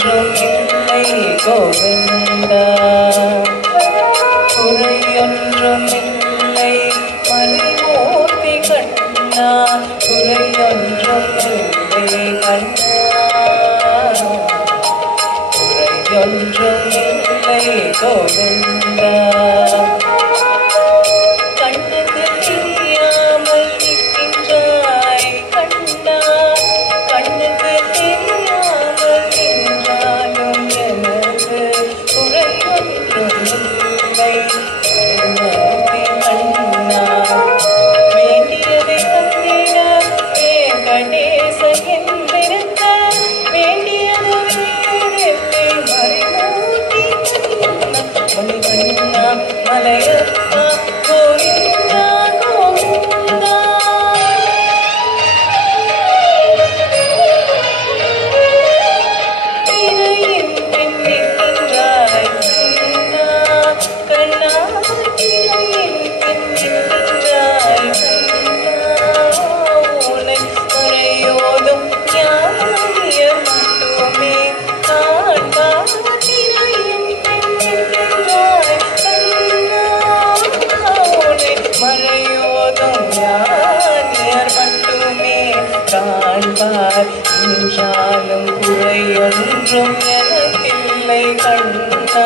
குறையொன்றும் இல்லை கோவிந்தா, குறையொன்றும் இல்லை மறைமூர்த்தி கண்ணா, குறையொன்றும் இல்லை கண்ணா, குறையொன்றும் இல்லை கோவிந்தா. கண்ணுக்கு தெரியாமல் நிற்கின்றாய் கண்ணா, கண்ணுக்கு தெரியாமல் நின்றாலும் எனக்கு குறையொன்றும் இல்லை மூர்த்தி கண்ணா. வேண்டியதை தந்திட வேங்கடேச என்றிருக்க, வேண்டியது வேறில்லை மறைமூர்த்தி கண்ணா, மணிவண்ணா மலையப்பா கோவிந்தா கோவிந்தா. திரையின் பின் நிற்கின்றாய் கண்ணா, கண்ணா, திரையின் பின் நிற்கின்றாய் கண்ணா, உன்னை மறையோதும் ஞானியர் மட்டுமே காண்பார். திரையின் பின் நிற்கின்றாய் கண்ணா, உன்னை மறையோதும் ஞானியர் மட்டுமே காண்பார். என்றாலும் குறையொன்றும் எனக்கில்லை கண்ணா,